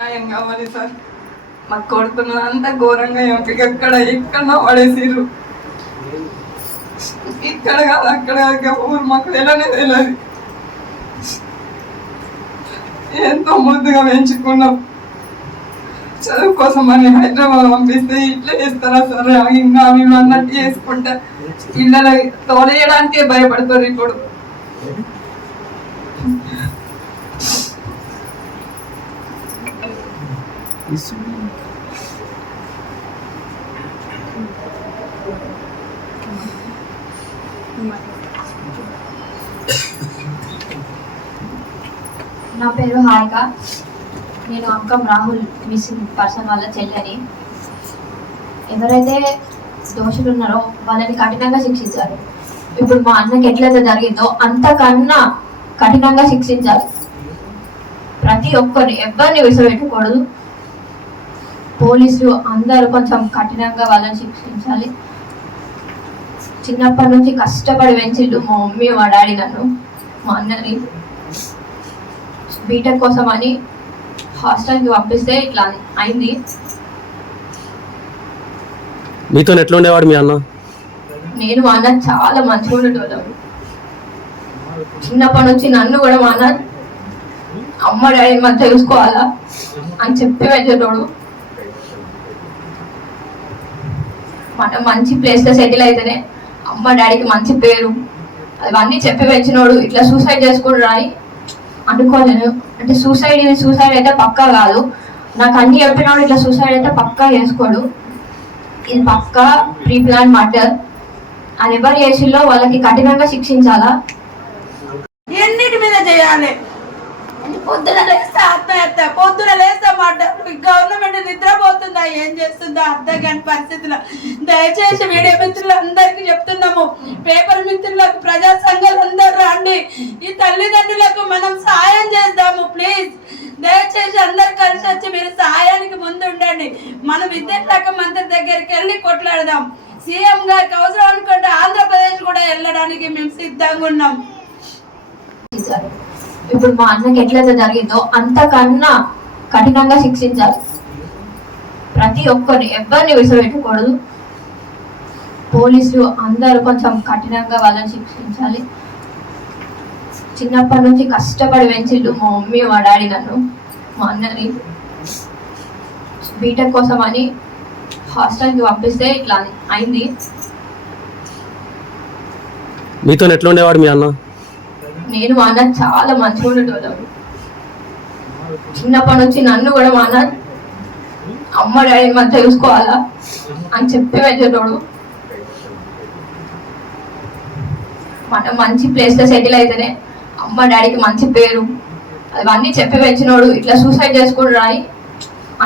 న్యాయం కావాలి సార్. మా కొడుకున్నంతా ఘోరంగా ఎక్కడ ఎక్కడో పడేసిర్రు. ఇక్కడ కాదు అక్కడ ఊరు మాకు తెలియనే తెలియదు. ఎంతో ముద్దుగా పెంచుకున్నాం. చదువు కోసం అని హైదరాబాద్ పంపిస్తే ఇట్లా చేస్తారా సార్? ఇంకా మేము అన్నట్టు చేసుకుంటా పిల్లలు తోలేయడానికే భయపడతారు ఇప్పుడు. నా పేరు హారిక. నేను అంకం రాహుల్ మిస్సింగ్ పర్సన్ వాళ్ళ చెల్లెని. ఎవరైతే దోషులు ఉన్నారో వాళ్ళని కఠినంగా శిక్షించాలి. ఇప్పుడు మా అన్నకి ఎట్లయితే జరిగిందో అంతకన్నా కఠినంగా శిక్షించాలి. ప్రతి ఒక్కరిని ఎవరిని విసిపెట్టకూడదు. పోలీసులు అందరూ కొంచెం కఠినంగా వాళ్ళని శిక్షించాలి. చిన్నప్పటి నుంచి కష్టపడి పెంచిళ్ళు మా మమ్మీ మా డాడీ నన్ను, మా అన్నని. బీటెక్ కోసం అని హాస్టల్కి పంపిస్తే ఇట్లా అయింది. మీతో ఎట్లా ఉండేవాడు మీ అన్న? నేను మా అన్న చాలా మంచిగా ఉండేటోళ్ళం. చిన్నప్పటి నుంచి నన్ను కూడా మా అన్న అమ్మ డాడీ మధ్య చూసుకోవాలా అని చెప్పి పెంచేటోడు. మనం మంచి ప్లేస్లో సెటిల్ అయితేనే అమ్మ డాడీకి మంచి పేరు అవన్నీ చెప్పి పెంచినోడు. ఇట్లా సూసైడ్ చేసుకుని రాయి అనుకోలేను. అంటే సూసైడ్ అయితే పక్కా కాదు. నాకు అన్ని చెప్పినోడు ఇట్లా సూసైడ్ అయితే పక్కా చేసుకోడు. ఇది పక్కా ప్రీ ప్లాన్ మర్డర్. అది ఎవరు చేసిల్లో వాళ్ళకి కఠినంగా శిక్షించాలా. ఎన్నిటి మీద చేయాలి? పొద్దున లేస్తే ఆత్మహత్య, పొద్దున లేస్తే మర్డర్. గవర్నమెంట్ నిద్రపోతుందా, ఏం చేస్తుందా అర్థం కాని పరిస్థితుల్లో. దయచేసి మీడియా మిత్రులు అందరికీ చెప్తున్నాము, పేపర్ మిత్రులకు, ప్రజా సంఘాలు అందరూ రండి. ఈ తల్లిదండ్రులకు మనం సహాయం చేద్దాము ప్లీజ్. దయచేసి అందరు కలిసి వచ్చి మీరు సహాయానికి ముందు ఉండండి. మన విద్యాశాఖ మంత్రి దగ్గరికి వెళ్ళి కొట్లాడదాం. సీఎం గారికి అవసరం అనుకుంటే ఆంధ్రప్రదేశ్ కూడా వెళ్ళడానికి మేము సిద్ధంగా ఉన్నాం. ఇప్పుడు మా అన్నకి ఎట్లయితే జరిగిందో అంతకన్నా కఠినంగా శిక్షించాలి. ప్రతి ఒక్కరిని ఎవరిని విసిపెట్టకూడదు. పోలీసులు అందరూ కొంచెం కఠినంగా వాళ్ళని శిక్షించాలి. చిన్నప్పటి నుంచి కష్టపడి పెంచిళ్ళు మా మమ్మీ మా డాడీ నన్ను, మా అన్నని. బీటెక్ కోసం అని హాస్టల్కి పంపిస్తే ఇట్లా అయింది. మీతో ఎట్లా ఉండేవాడు మీ అన్న? నేను మా అన్న చాలా మంచిగా ఉండేటోళ్ళం. చిన్నప్పటి నుంచి నన్ను కూడా మా అన్న అమ్మ డాడీ మధ్య చూసుకోవాలా అని చెప్పి పెంచేటోడు. మనం మంచి ప్లేస్లో సెటిల్ అయితేనే అమ్మ డాడీకి మంచి పేరు అవన్నీ చెప్పి పెంచినోడు. ఇట్లా సూసైడ్ చేసుకుని రాయి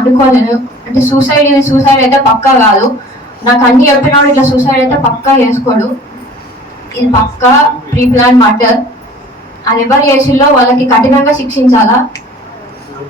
అనుకోలేను. అంటే సూసైడ్ అయితే పక్కా కాదు. నాకు అన్ని చెప్పినోడు ఇట్లా సూసైడ్ అయితే పక్కా చేసుకోడు. ఇది పక్కా ప్రీ ప్లాన్ మర్డర్. అది ఎవరు చేసిల్లో వాళ్ళకి కఠినంగా శిక్షించాలా.